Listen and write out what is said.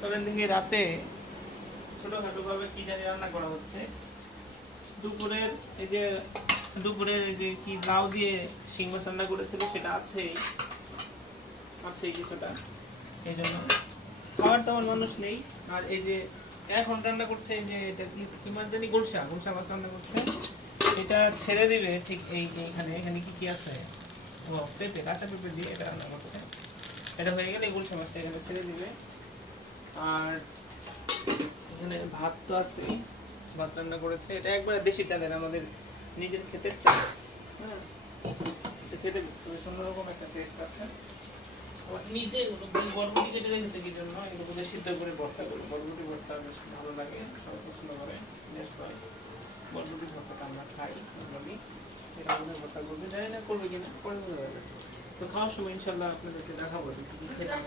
চলেন দেখি রাতে ছোটখাটো ভাবে কি জানি রান্না করা হচ্ছে। দুপুরের এই যে দুপুরের এই যে কি লাউ দিয়ে শিং মাছ রান্না করেছিল সেটা আছেই আছেই কিছুটা, এই জন্য খাবার তেমন মানুষ নেই। আর এই যে এখন রান্না করছে এই যে এটা কি কি মাছ জানি, গুলশা গুলশা মাছ রান্না করছে। এটা ছেড়ে দিবে ঠিক এইখানে, এখানে কি কি আছে, ও পেঁপে, কাঁচা পেঁপে দিয়ে এটা রান্না করছে। এটা হয়ে গেলে গুলশা মাছটা এখানে ছেড়ে দিবে। আর এখানে ভাত তো আছে, ভাত রান্না করেছে। এটা একবারে দেশি চালের, আমাদের নিজের ক্ষেতের চাল। হ্যাঁ, এটা খেতে বেশ অন্যরকম একটা টেস্ট আছে। আবার নিজে বরবটি কেটে রেখেছে কি জন্য, এগুলো বোধহয় সিদ্ধ করে ভর্তা করে। বরবটি ভর্তা বেশ ভালো লাগে, সবাই পছন্দ করে। বরবটি ভর্তাটা আমরা খাই নর্মালি। এটা আমাদের ভর্তা করবে, জানি না করবে কিনা, পরে বোঝা যাবে। তো খাওয়ার সময় ইনশাল্লাহ আপনাদেরকে দেখাবো কি কি খেলাম।